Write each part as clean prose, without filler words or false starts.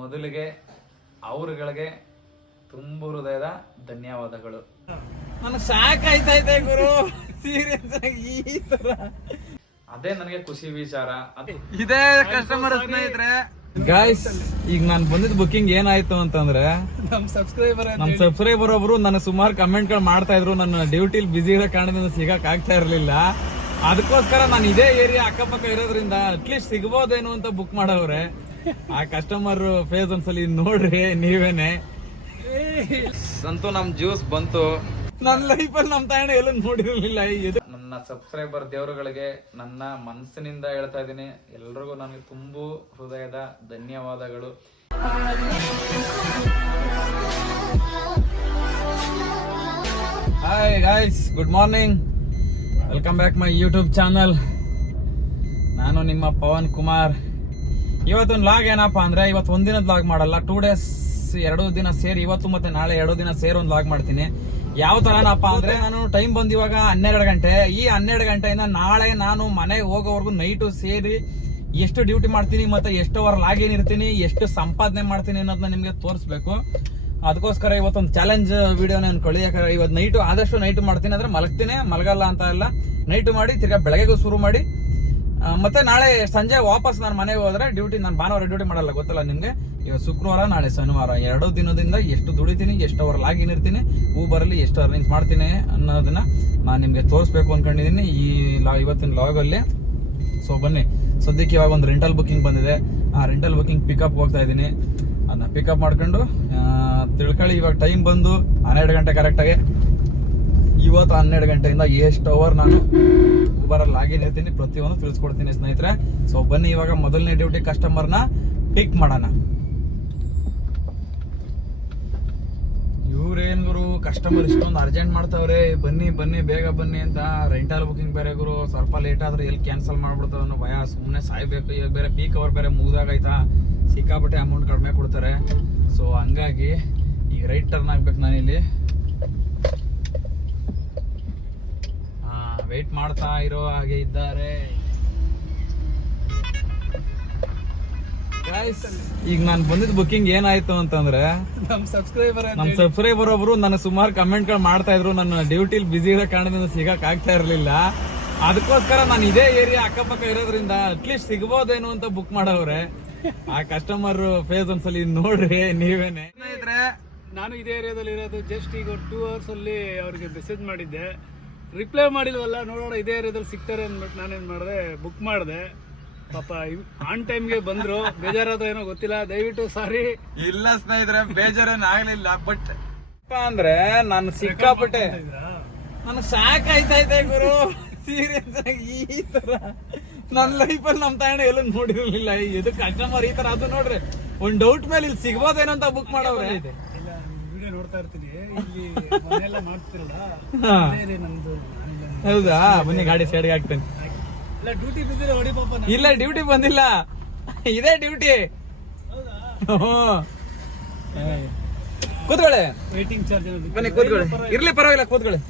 ಮೊದಲಿಗೆ ಅವರುಗಳಿಗೆ ತುಂಬ ಹೃದಯದ ಧನ್ಯವಾದಗಳು. ನನಗೆ ಸಾಕಾಯ್ತೈತೆ ಗುರು, ಸೀರಿಯಸ್ ಆಗಿ ಈ ತರ. ಅದೇ ನನಗೆ ಖುಷಿ ವಿಚಾರ. ಇದೇ ಕಸ್ಟಮರ್ ಸ್ನೇಹಿತರೆ. ಗಾಯ್ಸ್, ಈಗ ನಾನು ಬಂದಿದ್ ಬುಕಿಂಗ್ ಏನಾಯ್ತು ಅಂತಂದ್ರೆ, ನಮ್ ಸಬ್ಸ್ಕ್ರೈಬರ್ ಒಬ್ರು ನನಗೆ ಸುಮಾರು ಕಮೆಂಟ್ ಗಳು ಮಾಡ್ತಾ ಇದ್ರು. ನನ್ನ ಡ್ಯೂಟಿಲಿ ಬಿಸಿ ಇರೋ ಕಾರಣದಿಂದ ಸಿಗಕ್ ಆಗ್ತಾ ಇರ್ಲಿಲ್ಲ. ಅದಕ್ಕೋಸ್ಕರ ನಾನು ಇದೇ ಏರಿಯಾ ಅಕ್ಕಪಕ್ಕ ಇರೋದ್ರಿಂದ ಅಟ್ಲೀಸ್ಟ್ ಸಿಗ್ಬೋದೇನು ಅಂತ ಬುಕ್ ಮಾಡವ್ರೆ. ಆ ಕಸ್ಟಮರ್ ಫೇಸ್ ಒಂದ್ಸಲಿ ನೋಡ್ರಿ ನೀವೇನೆ. ಅಂತೂ ನಮ್ ಜ್ಯೂಸ್ ಬಂತು. ನನ್ನ ಲೈಫಲ್ಲಿ ನಮ್ ತಾಯಣ್ಣ ಎಲ್ಲ ನೋಡಿರ್ಲಿಲ್ಲ. ನನ್ನ ಸಬ್ಸ್ಕ್ರೈಬರ್ ದೇವರುಗಳಿಗೆ ನನ್ನ ಮನಸ್ಸಿನಿಂದ ಹೇಳ್ತಾ ಇದ್ದೀನಿ, ಎಲ್ರಿಗೂ ನನಗೆ ತುಂಬು ಹೃದಯದ ಧನ್ಯವಾದಗಳು. Hi guys, good morning, welcome back my YouTube channel. ನಾನು ನಿಮ್ಮ ಪವನ್ ಕುಮಾರ್. ಇವತ್ತೊಂದು ಲಾಗ್ ಏನಪ್ಪಾ ಅಂದ್ರೆ, ಇವತ್ತು ಒಂದಿನದ ಲಾಗ್ ಮಾಡಲ್ಲ, 2 days 2 ದಿನ ಸೇರಿ, ಇವತ್ತು ಮತ್ತೆ ನಾಳೆ 2 ದಿನ ಸೇರಿ ಒಂದು ಲಾಗ್ ಮಾಡ್ತೀನಿ. ಯಾವ ತರನಪ್ಪ ಅಂದ್ರೆ, ನಾನು ಟೈಮ್ ಬಂದ್ ಇವಾಗ 12 ಗಂಟೆ. ಈ 12 ಗಂಟೆಯಿಂದ ನಾಳೆ ನಾನು ಮನೆಗೆ ಹೋಗೋವರೆಗೂ ನೈಟು ಸೇರಿ ಎಷ್ಟು ಡ್ಯೂಟಿ ಮಾಡ್ತೀನಿ, ಮತ್ತೆ ಎಷ್ಟು ಅವರ್ ಲಾಗಿನ್ ಇರ್ತೀನಿ, ಎಷ್ಟು ಸಂಪಾದನೆ ಮಾಡ್ತೀನಿ ಅನ್ನೋದನ್ನ ನಿಮ್ಗೆ ತೋರಿಸ್ಬೇಕು. ಅದಕ್ಕೋಸ್ಕರ ಇವತ್ತೊಂದು ಚಾಲೆಂಜ್ ವಿಡಿಯೋನ ಅನ್ಕೊಳ್ಳಿ. ಯಾಕಂದ್ರೆ ಇವತ್ತು ನೈಟು ಆದಷ್ಟು ನೈಟ್ ಮಾಡ್ತೀನಿ, ಅಂದ್ರೆ ಮಲಗ್ತೀನಿ, ಮಲಗಲ್ಲ ಅಂತ ಎಲ್ಲ, ನೈಟ್ ಮಾಡಿ ತಿರ್ಗಾ ಬೆಳಗ್ಗೆಗೂ ಶುರು ಮಾಡಿ, ಮತ್ತೆ ನಾಳೆ ಸಂಜೆ ವಾಪಸ್ ನಾನು ಮನೆಗೆ ಹೋದ್ರೆ ಡ್ಯೂಟಿ, ನಾನು ಭಾನುವಾರ ಡ್ಯೂಟಿ ಮಾಡಲ್ಲ, ಗೊತ್ತಲ್ಲ ನಿಮ್ಗೆ. ಇವತ್ತು ಶುಕ್ರವಾರ, ನಾಳೆ ಶನಿವಾರ, 2 ದಿನದಿಂದ ಎಷ್ಟು ದುಡಿತೀನಿ, ಎಷ್ಟು ಅವರ್ ಲಾಗಿನ್ ಇರ್ತೀನಿ, ಊಬರಲ್ಲಿ ಎಷ್ಟು ಅರ್ನಿಂಗ್ಸ್ ಮಾಡ್ತೀನಿ ಅನ್ನೋದನ್ನ ನಾನು ನಿಮ್ಗೆ ತೋರಿಸ್ಬೇಕು ಅನ್ಕೊಂಡಿದ್ದೀನಿ ಇವತ್ತಿನ ಲಾಗ್ ಅಲ್ಲಿ. ಸೊ ಬನ್ನಿ, ಸದ್ಯಕ್ಕೆ ಇವಾಗ ಒಂದು ರೆಂಟಲ್ ಬುಕಿಂಗ್ ಬಂದಿದೆ. ಆ ರೆಂಟಲ್ ಬುಕಿಂಗ್ ಪಿಕಪ್ ಹೋಗ್ತಾ ಇದ್ದೀನಿ. ಅದನ್ನ ಪಿಕಪ್ ಮಾಡ್ಕೊಂಡು ತಿಳ್ಕೊಳ್ಳಿ. ಇವಾಗ ಟೈಮ್ ಬಂದು 12 ಗಂಟೆ ಕರೆಕ್ಟಾಗಿ. ಇವತ್ತು 12 ಗಂಟೆಯಿಂದ ಎಷ್ಟು ಅವರ್ ನಾನು ಊಬರಲ್ಲಿ ಲಾಗಿನ್ ಇರ್ತೀನಿ ಪ್ರತಿಯೊಂದು ತಿಳಿಸ್ಕೊಡ್ತೀನಿ ಸ್ನೇಹಿತರೆ. ಸೊ ಬನ್ನಿ, ಇವಾಗ ಮೊದಲನೇ ಡ್ಯೂಟಿ ಕಸ್ಟಮರ್ನ ಪಿಕ್ ಮಾಡೋಣ. ಇವ್ರೇನ್ ಗುರು, ಕಸ್ಟಮರ್ ಇಷ್ಟೊಂದು ಅರ್ಜೆಂಟ್ ಮಾಡ್ತಾವ್ರೆ, ಬನ್ನಿ ಬನ್ನಿ ಬೇಗ ಬನ್ನಿ ಅಂತ. ರೆಂಟಲ್ ಬುಕಿಂಗ್ ಬೇರೆ ಗುರು, ಸ್ವಲ್ಪ ಲೇಟ್ ಆದ್ರೆ ಎಲ್ಲಿ ಕ್ಯಾನ್ಸಲ್ ಮಾಡ್ಬಿಡ್ತಾವ ಅನ್ನೋ ಭಯ, ಸುಮ್ಮನೆ ಸಾಯ್ಬೇಕು. ಈಗ ಬೇರೆ ಪೀಕ್ ಅವರ್ ಬೇರೆ ಮುಗ್ದಾಗೈತಾ, ಸಿಕ್ಕಾಪಟ್ಟೆ ಅಮೌಂಟ್ ಕಡಿಮೆ ಕೊಡ್ತಾರೆ. ಸೊ ಹಂಗಾಗಿ ಈಗ ರೈಟ್ ಟರ್ನ್ ಆಗ್ಬೇಕು ನಾನಿಲ್ಲಿ. ವೆಯ್ಟ್ ಮಾಡ್ತಾ ಇರೋ ಹಾಗೆ ಇದ್ದಾರೆ. ಈಗ ನಾನು ಬಂದಿದ್ ಬುಕಿಂಗ್ ಏನಾಯ್ತು ಅಂತಂದ್ರೆ, ನಮ್ ಸಬ್ಸ್ಕ್ರೈಬರ್ ಒಬ್ರು ನನಗೆ ಸುಮಾರು ಕಮೆಂಟ್ ಗಳು ಮಾಡ್ತಾ ಇದ್ರು. ನನ್ನ ಡ್ಯೂಟಿಲಿ ಬಿಸಿ ಇರೋ ಕಾರಣದಿಂದ ಸಿಗಕ್ ಆಗ್ತಾ ಇರ್ಲಿಲ್ಲ. ಅದಕ್ಕೋಸ್ಕರ ನಾನು ಇದೇ ಏರಿಯಾ ಅಕ್ಕಪಕ್ಕ ಇರೋದ್ರಿಂದ ಅಟ್ಲೀಸ್ಟ್ ಸಿಗ್ಬೋದೇನು ಅಂತ ಬುಕ್ ಮಾಡವ್ರೆ. ಆ ಕಸ್ಟಮರ್ ಫೇಸ್ ಒಂದ್ಸಲಿ ನೋಡ್ರಿ ನೀವೇನೆ. ಸ್ನೇಹಿತರೆ, ನಾನು ಇದೇ ಏರಿಯಾದಲ್ಲಿ ಇರೋದು. ಜಸ್ಟ್ ಈಗ 2 hours ಅಲ್ಲಿ ಅವ್ರಿಗೆ ಮೆಸೇಜ್ ಮಾಡಿದ್ದೆ, ರಿಪ್ಲೈ ಮಾಡಿಲ್ವಲ್ಲ, ನೋಡೋಣ ಇದೇ ಏರಿಯಾದಲ್ಲಿ ಸಿಗ್ತಾರೆ ಅಂದ್ಬಿಟ್ಟು ನಾನೇನ್ ಮಾಡಿದೆ, ಬುಕ್ ಮಾಡಿದೆ. ಪಾಪ ಆನ್ ಟೈಮ್ಗೆ ಬಂದ್ರು. ಬೇಜಾರಾದ ಏನೋ ಗೊತ್ತಿಲ್ಲ, ದಯವಿಟ್ಟು ಸಾರಿ. ಇಲ್ಲ ಸ್ನೇಹಿತರೆ, ಬೇಜಾರೇನು ಆಗ್ಲಿಲ್ಲ. ಬಟ್ ಅಂದ್ರೆ ನಾನು ಸಿಕ್ಕಾಪಟ್ಟೆ, ನನಗೆ ಸಾಕಾಯ್ತೈತೆ ಗುರು, ಸೀರಿಯಸ್ ಆಗಿ ಈ ತರ. ನನ್ನ ಲೈಫಲ್ಲಿ ನಮ್ ತಾಯಣ್ಣ ಎಲ್ಲ ನೋಡಿರ್ಲಿಲ್ಲ. ಇದು ಕಸ್ಟಮರ್ ಈ ತರ. ಅದು ನೋಡ್ರಿ, ಒಂದ್ ಡೌಟ್ ಮೇಲೆ ಇಲ್ಲಿ ಸಿಗ್ಬೋದೇನೋ ಅಂತ ಬುಕ್ ಮಾಡವ್ರೆ. ವಿಡಿಯೋ ನೋಡ್ತಾ ಇರ್ತೀನಿ, ಇಲ್ಲಿ ಮನೆಯೆಲ್ಲ ಮಾಡ್ತಿರಲ್ಲ, ನಂದು. ಹೌದಾ, ಬನ್ನಿ ಗಾಡಿ ಸೈಡ್ಗೆ ಹಾಕ್ತೇನೆ. ಡ್ಯೂಟಿ ಬಿದ್ದಿರ ಹೊಡಿ ಪಾಪ. ಇಲ್ಲ, ಡ್ಯೂಟಿ ಬಂದಿಲ್ಲ, ಇದೇ ಡ್ಯೂಟಿ. ಕೂತ್ಕೊಳ್ಳಿ, ವೇಟಿಂಗ್ ಚಾರ್ಜ್ ಬನ್ನಿ ಕೂತ್ಕೊಳ್ಳಿ. ಇರ್ಲಿ ಪರವಾಗಿಲ್ಲ, ಕೂತ್ಕೊಳ್ಳಿ.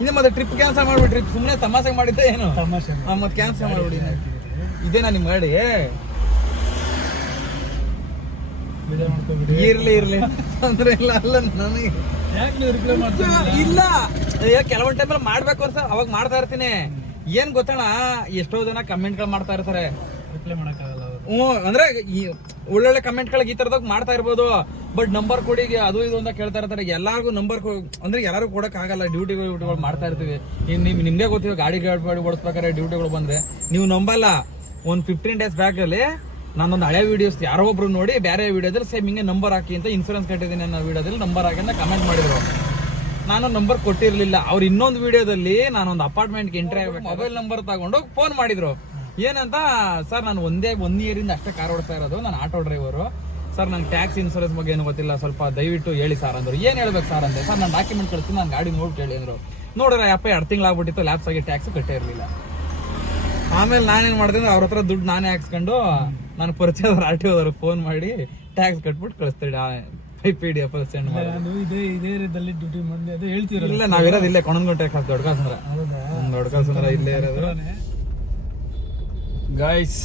ಇನ್ನು ಮತ್ತೆ ಟ್ರಿಪ್ ಕ್ಯಾನ್ಸಲ್ ಮಾಡ್ಬಿಟ್ರಿ, ಸುಮ್ಮನೆ ತಮಾಷೆ ಮಾಡಿದ್ದೆ ಏನು? ತಮಾಷೆ ಮತ್ತೆ ಕ್ಯಾನ್ಸಲ್ ಮಾಡ್ಬಿಡಿ. ಇದೇನಾ ನಿಮ್ ಗಾಡಿ? ಇರ್ಲಿ ಅಂದ್ರೆ ಇಲ್ಲ. ಅಲ್ಲ ನನಗೆ ಇಲ್ಲ, ಕೆಲವೊಂದ್ ಟೈಮಲ್ಲಿ ಮಾಡ್ಬೇಕು ಸರ್, ಅವಾಗ ಮಾಡ್ತಾ ಇರ್ತೀನಿ. ಏನ್ ಗೊತ್ತಣ್ಣ, ಎಷ್ಟೋ ಜನ ಕಮೆಂಟ್ ಗಳು ಮಾಡ್ತಾ ಇರ್ತಾರೆ, ರಿಪ್ಲೈ ಮಾಡಕ್ಕಾಗಲ್ಲ. ಅಂದ್ರೆ ಒಳ್ಳೊಳ್ಳೆ ಕಮೆಂಟ್ ಗಳಿಗೆ ಈ ತರದಾಗ ಮಾಡ್ತಾ ಇರ್ಬೋದು. ಬಟ್ ನಂಬರ್ ಕೊಡಿ ಅದು ಇದು ಅಂತ ಕೇಳ್ತಾ ಇರ್ತಾರೆ. ಎಲ್ಲಾರ್ಗು ನಂಬರ್ ಅಂದ್ರೆ ಎಲ್ಲಾರು ಕೊಡಕ್ ಆಗಲ್ಲ. ಡ್ಯೂಟಿಗಳು ಮಾಡ್ತಾ ಇರ್ತೀವಿ. ನಿಮ್ಗೆ ಗೊತ್ತಿರೋ ಗಾಡಿ ಓಡಿಸ್ಬೇಕಾದ್ರೆ ಡ್ಯೂಟಿಗಳು ಬಂದ್ರೆ ನೀವು ನಂಬಲ್ಲ. ಒಂದ್ 15 days ಬ್ಯಾಕ್ ಅಲ್ಲಿ ನಾನೊಂದು ಹಳೆ ವಿಡಿಯೋಸ್ ಯಾರೋ ಒಬ್ರು ನೋಡಿ ಬೇರೆ ವಿಡಿಯೋದಲ್ಲಿ ಸೇಮ್ ಹಿಂಗೆ ನಂಬರ್ ಹಾಕಿ ಅಂತ, ಇನ್ಸೂರೆನ್ಸ್ ಕಟ್ಟಿದ್ದೀನಿ ಅನ್ನೋ ವಿಡಿಯೋದಲ್ಲಿ ನಂಬರ್ ಹಾಕಿ ಅಂತ ಕಮೆಂಟ್ ಮಾಡಿದ್ರು. ನಾನು ನಂಬರ್ ಕೊಟ್ಟಿರ್ಲಿಲ್ಲ. ಅವ್ರು ಇನ್ನೊಂದು ವಿಡಿಯೋದಲ್ಲಿ ನಾನೊಂದು ಅಪಾರ್ಟ್ಮೆಂಟ್ಗೆ ಎಂಟ್ರಿ ಆಗಬೇಕು, ಮೊಬೈಲ್ ನಂಬರ್ ತಗೊಂಡು ಫೋನ್ ಮಾಡಿದ್ರು. ಏನಂತ, ಸರ್ ನಾನು 1 year ಅಷ್ಟೇ ಕಾರ್ ಓಡಿಸ್ತಾ ಇರೋದು, ನಾನು ಆಟೋ ಡ್ರೈವರು ಸರ್, ನಂಗೆ ಟ್ಯಾಕ್ಸ್ ಇನ್ಸೂರೆನ್ಸ್ ಬಗ್ಗೆ ಏನು ಗೊತ್ತಿಲ್ಲ, ಸ್ವಲ್ಪ ದಯವಿಟ್ಟು ಹೇಳಿ ಸರ್ ಅಂದ್ರು. ಏನ್ ಹೇಳ್ಬೇಕು ಸರ್ ಅಂದೆ. ಸರ್ ನಾನು ಡಾಕ್ಯುಮೆಂಟ್ ಕಳಿಸ್ತೀನಿ, ನಾನು ಗಾಡಿ ನೋಡಿ ಕೇಳಿ ಅಂದ್ರು. ನೋಡ್ರೆ ಅಪ್ಪ 2 ತಿಂಗಳಾಗ್ಬಿಟ್ಟಿತ್ತು, ಲ್ಯಾಪ್ಸ್ ಆಗಿ ಟ್ಯಾಕ್ಸ್ ಕಟ್ಟೇ ಇರಲಿಲ್ಲ. ಆಮೇಲೆ ನಾನೇನ್ ಮಾಡಿದೆ, ಅವ್ರ ಹತ್ರ ದುಡ್ಡು ನಾನೇ ಹಾಕ್ಸ್ಕೊಂಡು ನಾನು ಪರಿಚಯದವ್ರು RTO ಅವ್ರಿಗೆ ಫೋನ್ ಮಾಡಿ ಟ್ಯಾಕ್ಸ್ ಕಟ್ಬಿಟ್ಟು ಕಳಿಸ್ತೀವಿ. PDF ಸೆಂಡ್ ಮಾಡಿ. ಡ್ಯೂಟಿ ಮಾಡಿ ಅದು ಹೇಳ್ತೀರ. ಇಲ್ಲ, ನಾವಿರೋದು ಇಲ್ಲೇ ಕೊಣನ್ಗುಂಟೆ, ದೊಡ್ಡಕಾಸಂದ್ರ. ದೊಡ್ಡಕಾಸಂದ್ರ ಇಲ್ಲೇ ಇರೋದು. ಗಾಯ್ಸ್,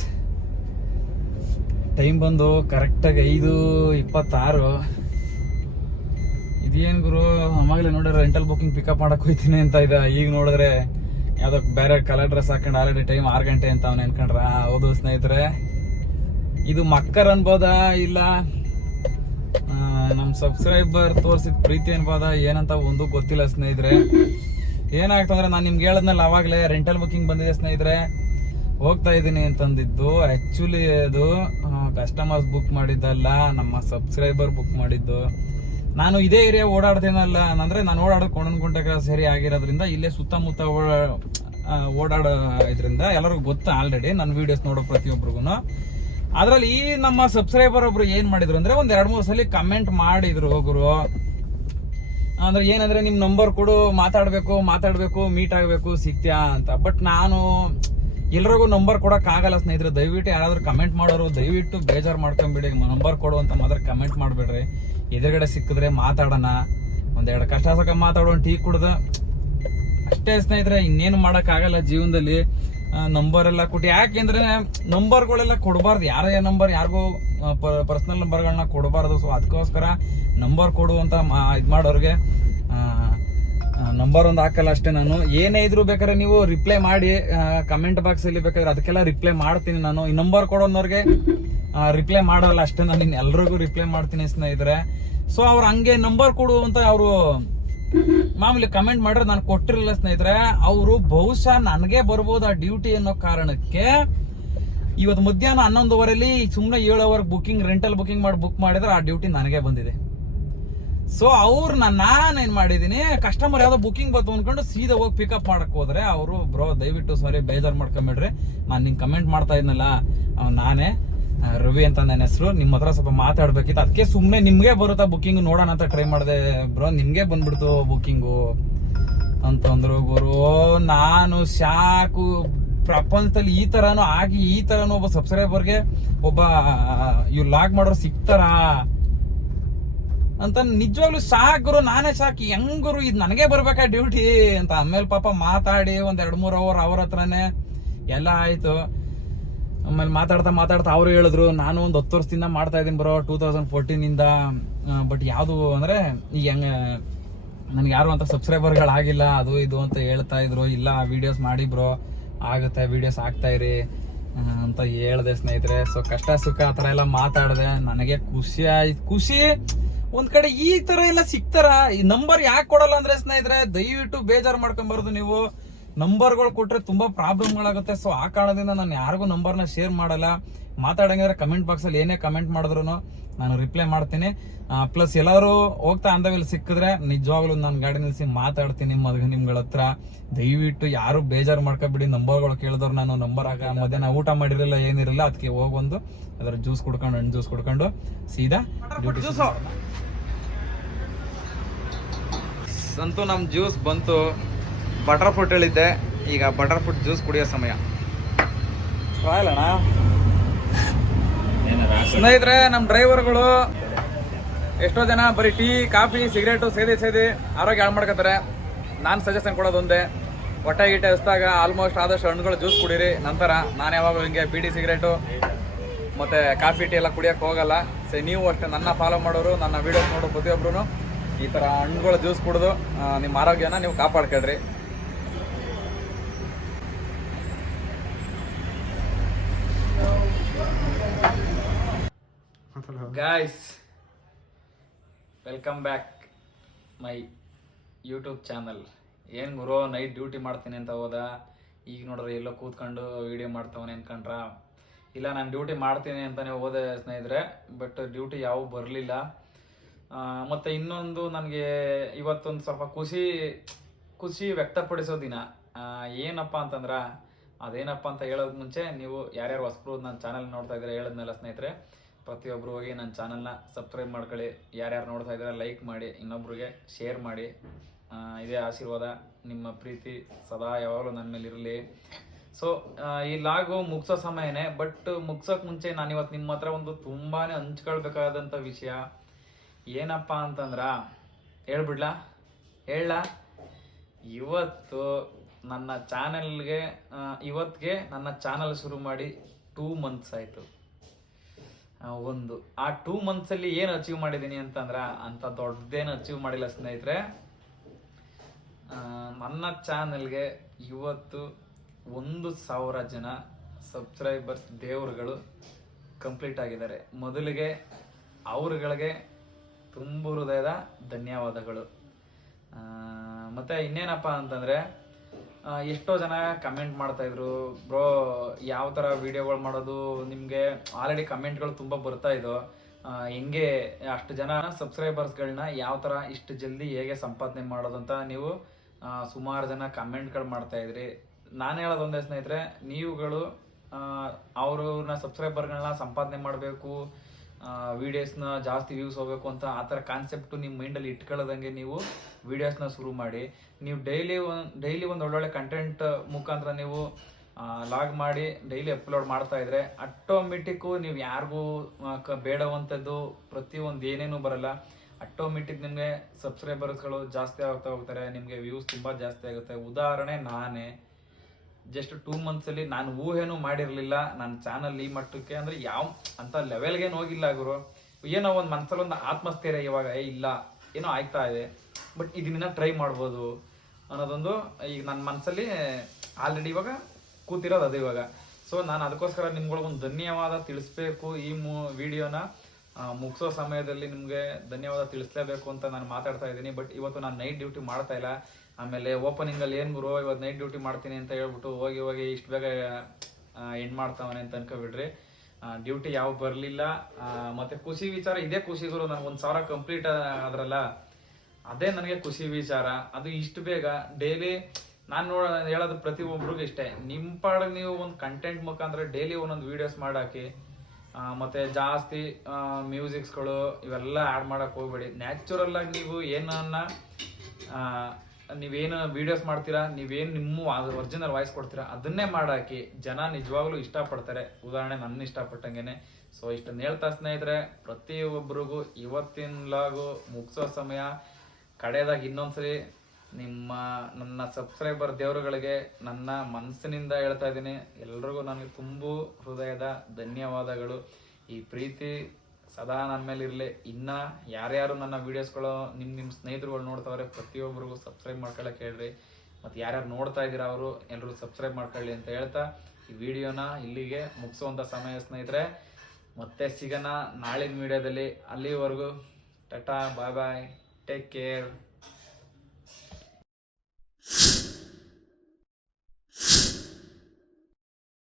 ಟೈಮ್ ಬಂದು ಕರೆಕ್ಟಾಗಿ 5:26. ಇದೇನು ಗುರು, ಅವಾಗಲೇ ನೋಡಿದ್ರೆ ರೆಂಟಲ್ ಬುಕ್ಕಿಂಗ್ ಪಿಕಪ್ ಮಾಡಕ್ ಹೋಯ್ತೀನಿ ಅಂತ ಇದೆ. ಈಗ ನೋಡಿದ್ರೆ ಯಾವ್ದೋ ಬೇರೆ ಕಲರ್ ಡ್ರೆಸ್ ಹಾಕೊಂಡು ಆಲ್ರೆಡಿ ಟೈಮ್ 6 ಗಂಟೆ ಅಂತ ಅವ್ನು ಅನ್ಕೊಂಡ್ರ. ಹೌದು ಸ್ನೇಹಿತರೆ, ಇದು ಮಕ್ಕರ್ ಅನ್ಬೋದಾ ಇಲ್ಲ ನಮ್ಮ ಸಬ್ಸ್ಕ್ರೈಬರ್ ತೋರಿಸಿದ ಪ್ರೀತಿ ಅನ್ಬೋದಾ ಏನಂತ ಒಂದು ಗೊತ್ತಿಲ್ಲ ಸ್ನೇಹಿತರೆ. ಏನಾಗ್ತಂದ್ರೆ ನಾನು ನಿಮ್ಗೆ ಹೇಳದ್ನಲ್ಲ ಅವಾಗಲೇ ರೆಂಟಲ್ ಬುಕ್ಕಿಂಗ್ ಬಂದಿದೆ ಸ್ನೇಹಿತರೆ, ಹೋಗ್ತಾ ಇದ್ದೀನಿ ಅಂತಂದಿದ್ದು. ಆಕ್ಚುಲಿ ಅದು ಕಸ್ಟಮರ್ಸ್ ಬುಕ್ ಮಾಡಿದ್ದಲ್ಲ, ನಮ್ಮ ಸಬ್ಸ್ಕ್ರೈಬರ್ ಬುಕ್ ಮಾಡಿದ್ದು. ನಾನು ಇದೇ ಏರಿಯಾ ಓಡಾಡ್ತೇನಲ್ಲ ಅಂದ್ರೆ ನಾನು ಓಡಾಡೋದು ಕೊಂಡನಗುಂಟೆ ಸೇರಿ ಆಗಿರೋದ್ರಿಂದ ಇಲ್ಲೇ ಸುತ್ತಮುತ್ತ ಓಡಾಡೋ ಇದ್ರಿಂದ ಎಲ್ಲರಿಗೂ ಗೊತ್ತು ಆಲ್ರೆಡಿ ನನ್ನ ವಿಡಿಯೋಸ್ ನೋಡೋ ಪ್ರತಿಯೊಬ್ಬರಿಗೂ. ಅದ್ರಲ್ಲಿ ಈ ನಮ್ಮ ಸಬ್ಸ್ಕ್ರೈಬರ್ ಒಬ್ರು ಏನ್ ಮಾಡಿದ್ರು ಅಂದ್ರೆ ಒಂದ್ 2-3 ಸಲ ಕಮೆಂಟ್ ಮಾಡಿದ್ರು ಗುರು. ಅಂದ್ರೆ ಏನಂದ್ರೆ ನಿಮ್ ನಂಬರ್ ಕೊಡು, ಮಾತಾಡ್ಬೇಕು ಮೀಟ್ ಆಗ್ಬೇಕು ಸಿಗ್ತ್ಯಾ ಅಂತ. ಬಟ್ ನಾನು ಎಲ್ರಿಗೂ ನಂಬರ್ ಕೊಡಕ್ ಆಗಲ್ಲ ಸ್ನೇಹಿತರೆ. ದಯವಿಟ್ಟು ಯಾರಾದ್ರೂ ಕಮೆಂಟ್ ಮಾಡೋರು ದಯವಿಟ್ಟು ಬೇಜಾರ್ ಮಾಡ್ಕೊಂಬಿಡಿ, ನಂಬರ್ ಕೊಡು ಅಂತ ಮಾತ್ರ ಕಮೆಂಟ್ ಮಾಡ್ಬೇಡ್ರಿ. ಎದುರುಗಡೆ ಸಿಕ್ಕಿದ್ರೆ ಮಾತಾಡೋಣ, ಒಂದೆರಡು ಕಷ್ಟ ಸುಖ ಮಾತಾಡೋಣ, ಟೀ ಕುಡ್ದು ಅಷ್ಟೇ ಸ್ನೇಹಿತರೆ. ಇನ್ನೇನು ಮಾಡಕ್ ಆಗಲ್ಲ ಜೀವನದಲ್ಲಿ. ನಂಬರ್ ಎಲ್ಲ ಕೊಟ್ಟು, ಯಾಕೆಂದ್ರೆ ನಂಬರ್ಗಳೆಲ್ಲ ಕೊಡಬಾರ್ದು, ಯಾರೇ ನಂಬರ್ ಯಾರಿಗೂ ಪರ್ಸನಲ್ ನಂಬರ್ಗಳನ್ನ ಕೊಡಬಾರ್ದು. ಸೊ ಅದಕ್ಕೋಸ್ಕರ ನಂಬರ್ ಕೊಡು ಅಂತ ಇದ್ ಮಾಡೋರ್ಗೆ ನಂಬರ್ ಒಂದು ಹಾಕಲ್ಲ ಅಷ್ಟೇ. ನಾನು ಏನೇ ಇದ್ರು ಬೇಕಾದ್ರೆ ನೀವು ರಿಪ್ಲೈ ಮಾಡಿ ಕಮೆಂಟ್ ಬಾಕ್ಸ್ ಅಲ್ಲಿ ಬೇಕಾದ್ರೆ ಅದಕ್ಕೆಲ್ಲ ರಿಪ್ಲೈ ಮಾಡ್ತೀನಿ ನಾನು. ಈ ನಂಬರ್ ಕೊಡೋನವ್ರಿಗೆ ರಿಪ್ಲೈ ಮಾಡಲ್ಲ ಅಷ್ಟೇ, ನಾನು ಇನ್ನು ಎಲ್ರಿಗೂ ರಿಪ್ಲೈ ಮಾಡ್ತೀನಿ ಸ್ನೇಹಿತರೆ. ಸೊ ಅವ್ರು ಹಂಗೆ ನಂಬರ್ ಕೊಡು ಅಂತ ಅವರು ಮಾಮೂಲಿ ಕಮೆಂಟ್ ಮಾಡಿದ್ರೆ ನಾನು ಕೊಟ್ಟಿರಲಿಲ್ಲ ಸ್ನೇಹಿತರೆ. ಅವರು ಬಹುಶಃ ನನಗೆ ಬರ್ಬೋದು ಆ ಡ್ಯೂಟಿ ಅನ್ನೋ ಕಾರಣಕ್ಕೆ ಇವತ್ತು ಮಧ್ಯಾಹ್ನ 11:15 ಸುಮ್ಮನೆ 7 ಅವರ್ ಬುಕ್ಕಿಂಗ್ ರೆಂಟಲ್ ಬುಕ್ಕಿಂಗ್ ಮಾಡಿ ಬುಕ್ ಮಾಡಿದ್ರೆ ಆ ಡ್ಯೂಟಿ ನನಗೆ ಬಂದಿದೆ. ಸೊ ಅವ್ರನ್ನ ನಾನೇನ್ ಮಾಡಿದೀನಿ, ಕಸ್ಟಮರ್ ಯಾವ್ದೋ ಬುಕ್ಕಿಂಗ್ ಬಂತು ಅನ್ಕೊಂಡು ಸೀದಾ ಹೋಗಿ ಪಿಕಪ್ ಮಾಡಕ್ ಹೋದ್ರೆ ಅವರು ಬ್ರೋ ದಯವಿಟ್ಟು ಸಾರಿ ಬೇಜಾರ್ ಮಾಡ್ಕೊಂಬಿಡ್ರಿ, ನಾನು ನಿಂಗೆ ಕಮೆಂಟ್ ಮಾಡ್ತಾ ಇದ್ನಲ್ಲ ನಾನೇ ರವಿ ಅಂತ ನನ್ನ ಹೆಸರು, ನಿಮ್ಮ ಹತ್ರ ಸ್ವಲ್ಪ ಮಾತಾಡ್ಬೇಕಿತ್ತು, ಅದಕ್ಕೆ ಸುಮ್ಮನೆ ನಿಮ್ಗೆ ಬರುತ್ತಾ ಬುಕ್ಕಿಂಗ್ ನೋಡೋಣ ಅಂತ ಟ್ರೈ ಮಾಡಿದೆ ಬ್ರೋ, ನಿಮ್ಗೆ ಬಂದ್ಬಿಡ್ತು ಬುಕ್ಕಿಂಗು ಅಂತಂದ್ರು ಗುರು. ನಾನು ಶಾಕು, ಪ್ರಪಂಚದಲ್ಲಿ ಈ ತರಾನು ಆಗಿ ಈ ತರಾನು ಒಬ್ಬ ಸಬ್ಸ್ಕ್ರೈಬರ್ಗೆ ಒಬ್ಬ ಇವ್ ಲಾಗ್ ಮಾಡೋರು ಸಿಗ್ತಾರಾ ಅಂತ ನಿಜವಾಗ್ಲೂ ಶಾಕ್ ಗುರು. ನಾನೇ ಶಾಕ್, ಹೆಂಗುರು ಇದು ನನಗೆ ಬರ್ಬೇಕಾ ಡ್ಯೂಟಿ ಅಂತ. ಆಮೇಲೆ ಪಾಪ ಮಾತಾಡಿ ಒಂದ್ 2-3 ಅವರ್ ಅವ್ರ ಹತ್ರನೇ ಎಲ್ಲ ಆಯ್ತು. ಆಮೇಲೆ ಮಾತಾಡ್ತಾ ಅವ್ರು ಹೇಳಿದ್ರು ನಾನು ಒಂದು 10 ವರ್ಷದಿಂದ ಮಾಡ್ತಾ ಇದ್ದೀನಿ ಬ್ರೋ 2014 ಬಟ್ ಯಾವುದು ಅಂದ್ರೆ ಈಗ ಹೆಂಗ ನನ್ಗೆ ಯಾರು ಅಂತ ಸಬ್ಸ್ಕ್ರೈಬರ್ಗಳಾಗಿಲ್ಲ ಅದು ಇದು ಅಂತ ಹೇಳ್ತಾ ಇದ್ರು. ಇಲ್ಲ ವಿಡಿಯೋಸ್ ಮಾಡಿ ಬ್ರೋ ಆಗುತ್ತೆ, ವಿಡಿಯೋಸ್ ಆಗ್ತಾ ಇರಿ ಅಂತ ಹೇಳ್ದೆ ಸ್ನೇಹಿತರೆ. ಸೊ ಕಷ್ಟ ಸುಖ ಆ ಥರ ಎಲ್ಲ ಮಾತಾಡಿದೆ, ನನಗೆ ಖುಷಿ ಆಯ್ತು. ಖುಷಿ ಒಂದ್ ಕಡೆ ಈ ತರ ಎಲ್ಲ ಸಿಗ್ತಾರ. ಈ ನಂಬರ್ ಯಾಕೆ ಕೊಡಲ್ಲ ಅಂದ್ರೆ ಸ್ನೇಹಿತರೆ ದಯವಿಟ್ಟು ಬೇಜಾರು ಮಾಡ್ಕೊಂಬಾರ್ದು ನೀವು. ನಂಬರ್ಗಳು ಕೊಟ್ರೆ ತುಂಬಾ ಪ್ರಾಬ್ಲಮ್ಗಳಾಗುತ್ತೆ. ಸೊ ಆ ಕಾರಣದಿಂದ ನಾನು ಯಾರಿಗೂ ನಂಬರ್ನ ಶೇರ್ ಮಾಡಲ್ಲ. ಮಾತಾಡಂಗಿದ್ರೆ ಕಮೆಂಟ್ ಬಾಕ್ಸ್ ಅಲ್ಲಿ ಏನೇ ಕಮೆಂಟ್ ಮಾಡಿದ್ರು ನಾನು ರಿಪ್ಲೈ ಮಾಡ್ತೀನಿ. ಪ್ಲಸ್ ಎಲ್ಲರೂ ಹೋಗ್ತಾ ಅಂದವೆಲ್ಲಿ ಸಿಕ್ಕಿದ್ರೆ ನಿಜವಾಗ್ಲೂ ನಾನು ಗಾಡಿ ನಿಲ್ಸಿ ಮಾತಾಡ್ತೀನಿ ನಿಮ್ಗಳ ಹತ್ರ. ದಯವಿಟ್ಟು ಯಾರು ಬೇಜಾರು ಮಾಡ್ಕೊಬಿಡಿ. ನಂಬರ್ಗಳು ಕೇಳಿದವ್ರು ನಾನು ನಂಬರ್ ಮಧ್ಯಾಹ್ನ ಊಟ ಮಾಡಿರಲಿಲ್ಲ ಏನಿರಲಿಲ್ಲ, ಅದಕ್ಕೆ ಹೋಗೊಂದು ಅದರ ಜ್ಯೂಸ್ ಕುಡ್ಕೊಂಡು ಹಣ್ಣು ಜ್ಯೂಸ್ ಕುಡ್ಕೊಂಡು ಸೀದಾ ಡ್ಯೂಟಿ ಅಂತೂ ನಮ್ ಜ್ಯೂಸ್ ಬಂತು. ಬಟರ್ ಫ್ರೂಟ್ ಹೇಳಿದ್ದೆ, ಈಗ ಬಟರ್ ಫ್ರೂಟ್ ಜ್ಯೂಸ್ ಕುಡಿಯೋ ಸಮಯ. ಸ್ನೇಹಿತರೆ ನಮ್ಮ ಡ್ರೈವರ್ಗಳು ಎಷ್ಟೋ ಜನ ಬರೀ ಟೀ ಕಾಫಿ ಸಿಗರೇಟು ಸೇದಿ ಆರೋಗ್ಯ ಹಾಳು ಮಾಡ್ಕೋತಾರೆ. ನಾನು ಸಜೆಷನ್ ಕೊಡೋದು ಒಂದೇ, ಹೊಟ್ಟೆ ಗಿಟ್ಟೆ ಹಸ್ದಾಗ ಆಲ್ಮೋಸ್ಟ್ ಆದಷ್ಟು ಹಣ್ಣುಗಳು ಜ್ಯೂಸ್ ಕುಡೀರಿ. ನಂತರ ನಾನು ಯಾವಾಗಲೂ ಹಿಂಗೆ ಬೀಡಿ ಸಿಗರೇಟು ಮತ್ತು ಕಾಫಿ ಟೀ ಎಲ್ಲ ಕುಡಿಯೋಕೆ ಹೋಗಲ್ಲ. ಸೊ ನೀವು ಅಷ್ಟೇ ನನ್ನ ಫಾಲೋ ಮಾಡೋರು, ನನ್ನ ವೀಡಿಯೋಸ್ ನೋಡೋ ಪ್ರತಿಯೊಬ್ಬರು ಈ ಥರ ಹಣ್ಣುಗಳು ಜ್ಯೂಸ್ ಕುಡಿದು ನಿಮ್ಮ ಆರೋಗ್ಯನ ನೀವು ಕಾಪಾಡ್ಕೊಳ್ರಿ. Guys, welcome back my YouTube channel. ಏನು ಗುರು ನೈಟ್ ಡ್ಯೂಟಿ ಮಾಡ್ತೀನಿ ಅಂತ ಹೋದ, ಈಗ ನೋಡ್ರೆ ಎಲ್ಲೋ ಕೂತ್ಕೊಂಡು ವಿಡಿಯೋ ಮಾಡ್ತಾವನೆ ಅನ್ಕೊಂಡ್ರ. ಇಲ್ಲ ನಾನು ಡ್ಯೂಟಿ ಮಾಡ್ತೀನಿ ಅಂತಲೇ ಹೋದೆ ಸ್ನೇಹಿತರೆ, ಬಟ್ ಡ್ಯೂಟಿ ಯಾವ ಬರಲಿಲ್ಲ. ಮತ್ತು ಇನ್ನೊಂದು ನನಗೆ ಇವತ್ತೊಂದು ಸ್ವಲ್ಪ ಖುಷಿ ವ್ಯಕ್ತಪಡಿಸೋ ದಿನ. ಏನಪ್ಪ ಅಂತಂದ್ರೆ ಅದೇನಪ್ಪ ಅಂತ ಹೇಳೋದು ಮುಂಚೆ ನೀವು ಯಾರ್ಯಾರು ಹೊಸಬ್ರು ನನ್ನ ಚಾನಲ್ ನೋಡ್ತಾ ಇದ್ದೀರಾ ಹೇಳಿದ್ನಲ್ಲ ಸ್ನೇಹಿತರೆ, ಪ್ರತಿಯೊಬ್ಬರು ಹೋಗಿ ನನ್ನ ಚಾನಲ್ನ ಸಬ್ಸ್ಕ್ರೈಬ್ ಮಾಡ್ಕೊಳ್ಳಿ. ಯಾರ್ಯಾರು ನೋಡ್ತಾ ಇದ್ದೀರಾ ಲೈಕ್ ಮಾಡಿ, ಇನ್ನೊಬ್ರಿಗೆ ಶೇರ್ ಮಾಡಿ. ಇದೇ ಆಶೀರ್ವಾದ, ನಿಮ್ಮ ಪ್ರೀತಿ ಸದಾ ಯಾವಾಗಲೂ ನನ್ನ ಮೇಲೆ ಇರಲಿ. ಸೊ ಈ ಲಾಗು ಮುಗಿಸೋ ಸಮಯನೇ, ಬಟ್ ಮುಗ್ಸೋಕೆ ಮುಂಚೆ ನಾನಿವತ್ತು ನಿಮ್ಮ ಹತ್ರ ಒಂದು ತುಂಬಾ ಹಂಚ್ಕೊಳ್ಬೇಕಾದಂಥ ವಿಷಯ ಏನಪ್ಪ ಅಂತಂದ್ರ ಹೇಳ್ಬಿಡ್ಲಾ ಇವತ್ತು ನನ್ನ ಚಾನಲ್ಗೆ ಇವತ್ತಿಗೆ ನನ್ನ ಚಾನಲ್ ಶುರು ಮಾಡಿ 2 months ಆಯಿತು. ಒಂದು ಆ 2 ಮಂತ್ಸಲ್ಲಿ ಏನು ಅಚೀವ್ ಮಾಡಿದ್ದೀನಿ ಅಂತಂದ್ರೆ ಅಂತ ದೊಡ್ಡದೇನು ಅಚೀವ್ ಮಾಡಿಲ್ಲ ಸ್ನೇಹಿತರೆ. ನನ್ನ ಚಾನಲ್ಗೆ ಇವತ್ತು 1,000 ಜನ ಸಬ್ಸ್ಕ್ರೈಬರ್ಸ್ ದೇವರುಗಳು ಕಂಪ್ಲೀಟ್ ಆಗಿದ್ದಾರೆ. ಮೊದಲಿಗೆ ಅವ್ರುಗಳಿಗೆ ತುಂಬ ಹೃದಯದ ಧನ್ಯವಾದಗಳು. ಮತ್ತು ಇನ್ನೇನಪ್ಪ ಅಂತಂದರೆ ಎಷ್ಟೋ ಜನ ಕಮೆಂಟ್ ಮಾಡ್ತಾಯಿದ್ರು, ಬ್ರೋ ಯಾವ ಥರ ವಿಡಿಯೋಗಳು ಮಾಡೋದು, ನಿಮಗೆ ಆಲ್ರೆಡಿ ಕಮೆಂಟ್ಗಳು ತುಂಬ ಬರ್ತಾ ಇದ್ದೋ, ಹೆಂಗೆ ಅಷ್ಟು ಜನ ಸಬ್ಸ್ಕ್ರೈಬರ್ಸ್ಗಳನ್ನ ಯಾವ ಥರ ಇಷ್ಟು ಜಲ್ದಿ ಹೇಗೆ ಸಂಪಾದನೆ ಮಾಡೋದು ಅಂತ ನೀವು ಸುಮಾರು ಜನ ಕಮೆಂಟ್ಗಳು ಮಾಡ್ತಾಯಿದ್ರಿ. ನಾನು ಹೇಳೋದೊಂದೇ ಸ್ನೇಹಿತರೆ, ನೀವುಗಳು ಅವ್ರನ್ನ ಸಬ್ಸ್ಕ್ರೈಬರ್ಗಳನ್ನ ಸಂಪಾದನೆ ಮಾಡಬೇಕು, ವೀಡಿಯೋಸ್ನ ಜಾಸ್ತಿ ವ್ಯೂಸ್ ಹೋಗಬೇಕು ಅಂತ ಆ ಥರ ಕಾನ್ಸೆಪ್ಟು ನಿಮ್ಮ ಮೈಂಡಲ್ಲಿ ಇಟ್ಕೊಳ್ಳೋದಂಗೆ ನೀವು ವೀಡಿಯೋಸ್ನ ಶುರು ಮಾಡಿ. ನೀವು ಡೈಲಿ ಒಂದು ಒಳ್ಳೊಳ್ಳೆ ಕಂಟೆಂಟ್ ಮುಖಾಂತರ ನೀವು ಲಾಗ್ ಮಾಡಿ ಡೈಲಿ ಅಪ್ಲೋಡ್ ಮಾಡ್ತಾ ಇದ್ರೆ ಆಟೋಮೆಟಿಕ್ಕು ನೀವು ಯಾರಿಗೂ ಬೇಡವಂಥದ್ದು ಪ್ರತಿಯೊಂದು ಏನೇನೂ ಬರಲ್ಲ. ಆಟೋಮೆಟಿಕ್ ನಿಮಗೆ ಸಬ್ಸ್ಕ್ರೈಬರ್ಸ್ಗಳು ಜಾಸ್ತಿ ಆಗ್ತಾ ಹೋಗ್ತಾರೆ, ನಿಮಗೆ ವ್ಯೂಸ್ ತುಂಬ ಜಾಸ್ತಿ ಆಗುತ್ತೆ. ಉದಾಹರಣೆ ನಾನೇ ಜಸ್ಟ್ 2 ಮಂತ್ಸಲ್ಲಿ ನಾನು ಊಹೆನೂ ಮಾಡಿರಲಿಲ್ಲ ನನ್ನ ಚಾನಲ್ ಈ ಮಟ್ಟಕ್ಕೆ, ಅಂದರೆ ಯಾವ ಅಂತ ಲೆವೆಲ್ಗೇನು ಹೋಗಿಲ್ಲ ಗುರು. ಏನೋ ಒಂದು ಮನಸ್ಸಲ್ಲಿ ಒಂದು ಆತ್ಮಸ್ಥೈರ್ಯ ಇವಾಗ ಇಲ್ಲ ಏನೋ ಆಗ್ತಾ ಇದೆ, ಬಟ್ ಇದನ್ನ ಟ್ರೈ ಮಾಡ್ಬೋದು ಅನ್ನೋದೊಂದು ಈಗ ನನ್ನ ಮನಸ್ಸಲ್ಲಿ ಆಲ್ರೆಡಿ ಇವಾಗ ಕೂತಿರೋದು ಅದು ಇವಾಗ. ಸೊ ನಾನು ಅದಕ್ಕೋಸ್ಕರ ನಿಮ್ಗಳಿಗೊಂದು ಧನ್ಯವಾದ ತಿಳಿಸ್ಬೇಕು. ಈ ವಿಡಿಯೋನ ಮುಗಿಸೋ ಸಮಯದಲ್ಲಿ ನಿಮಗೆ ಧನ್ಯವಾದ ತಿಳಿಸ್ಲೇಬೇಕು ಅಂತ ನಾನು ಮಾತಾಡ್ತಾ ಇದ್ದೀನಿ. ಬಟ್ ಇವತ್ತು ನಾನು ನೈಟ್ ಡ್ಯೂಟಿ ಮಾಡ್ತಾ ಇಲ್ಲ. ಆಮೇಲೆ ಓಪನಿಂಗಲ್ಲಿ ಏನು ಗುರು ಇವತ್ತು ನೈಟ್ ಡ್ಯೂಟಿ ಮಾಡ್ತೀನಿ ಅಂತ ಹೇಳ್ಬಿಟ್ಟು ಹೋಗಿ ಇಷ್ಟು ಬೇಗ ಎಂಡ್ ಮಾಡ್ತಾವನೆ ಅಂತ ಅನ್ಕೊಬಿಡ್ರಿ. ಡ್ಯೂಟಿ ಯಾವ ಬರಲಿಲ್ಲ. ಮತ್ತು ಖುಷಿ ವಿಚಾರ ಇದೇ ಖುಷಿ ಗುರು, ನನಗೆ 1,000 ಕಂಪ್ಲೀಟ್ ಆದ್ರಲ್ಲ ಅದೇ ನನಗೆ ಖುಷಿ ವಿಚಾರ. ಅದು ಇಷ್ಟು ಬೇಗ ಡೈಲಿ ನಾನು ಹೇಳೋದು ಪ್ರತಿಯೊಬ್ಬರಿಗೂ ಇಷ್ಟೇ, ನಿಮ್ಮ ಪಾಡಿಗೆ ನೀವು ಒಂದು ಕಂಟೆಂಟ್ ಮುಖಾಂತರ ಡೈಲಿ ಒಂದೊಂದು ವೀಡಿಯೋಸ್ ಮಾಡಾಕಿ. ಮತ್ತು ಜಾಸ್ತಿ ಮ್ಯೂಸಿಕ್ಸ್ಗಳು ಇವೆಲ್ಲ ಆ್ಯಡ್ ಮಾಡೋಕ್ಕೆ ಹೋಗ್ಬೇಡಿ. ನ್ಯಾಚುರಲ್ ಆಗಿ ನೀವು ನೀವೇನು ವೀಡಿಯೋಸ್ ಮಾಡ್ತೀರಾ, ನೀವೇನು ನಿಮ್ಮ ಒರಿಜಿನಲ್ ವಾಯ್ಸ್ ಕೊಡ್ತೀರಾ ಅದನ್ನೇ ಮಾಡಾಕಿ. ಜನ ನಿಜವಾಗ್ಲೂ ಇಷ್ಟಪಡ್ತಾರೆ. ಉದಾಹರಣೆ ನನ್ನ ಇಷ್ಟಪಟ್ಟಂಗೆನೆ. ಸೊ ಇಷ್ಟನ್ನು ಹೇಳ್ತಾ ಸ್ನೇಹಿತರೆ, ಪ್ರತಿಯೊಬ್ಬರಿಗೂ ಇವತ್ತಿನ ಲಾಗು ಮುಗಿಸೋ ಸಮಯ ಕಡೆಯದಾಗ ಇನ್ನೊಂದ್ಸರಿ ನನ್ನ ಸಬ್ಸ್ಕ್ರೈಬರ್ ದೇವರುಗಳಿಗೆ ನನ್ನ ಮನಸ್ಸಿನಿಂದ ಹೇಳ್ತಾ ಇದ್ದೀನಿ, ಎಲ್ರಿಗೂ ನನಗೆ ತುಂಬ ಹೃದಯದ ಧನ್ಯವಾದಗಳು. ಈ ಪ್ರೀತಿ ಸದಾ ನನ್ನ ಮೇಲೆ ಇರಲಿ. ಇನ್ನು ಯಾರ್ಯಾರು ನನ್ನ ವೀಡಿಯೋಸ್ಗಳು ನಿಮ್ಮ ಸ್ನೇಹಿತರುಗಳು ನೋಡ್ತಾವ್ರೆ ಪ್ರತಿಯೊಬ್ಬರಿಗೂ ಸಬ್ಸ್ಕ್ರೈಬ್ ಮಾಡ್ಕೊಳ್ಳೋಕೆ ಹೇಳ್ರಿ. ಮತ್ತು ಯಾರ್ಯಾರು ನೋಡ್ತಾ ಇದ್ದೀರಾ ಅವರು ಎಲ್ಲರೂ ಸಬ್ಸ್ಕ್ರೈಬ್ ಮಾಡ್ಕೊಳ್ಳಿ ಅಂತ ಹೇಳ್ತಾ ಈ ವಿಡಿಯೋನ ಇಲ್ಲಿಗೆ ಮುಗಿಸುವಂಥ ಸಮಯ ಸ್ನೇಹಿತರೆ. ಮತ್ತೆ ಸಿಗೋಣ ನಾಳಿನ ವಿಡಿಯೋದಲ್ಲಿ. ಅಲ್ಲಿವರೆಗೂ ಟಾಟಾ, ಬಾಯ್ ಬಾಯ್, ಟೇಕ್ ಕೇರ್.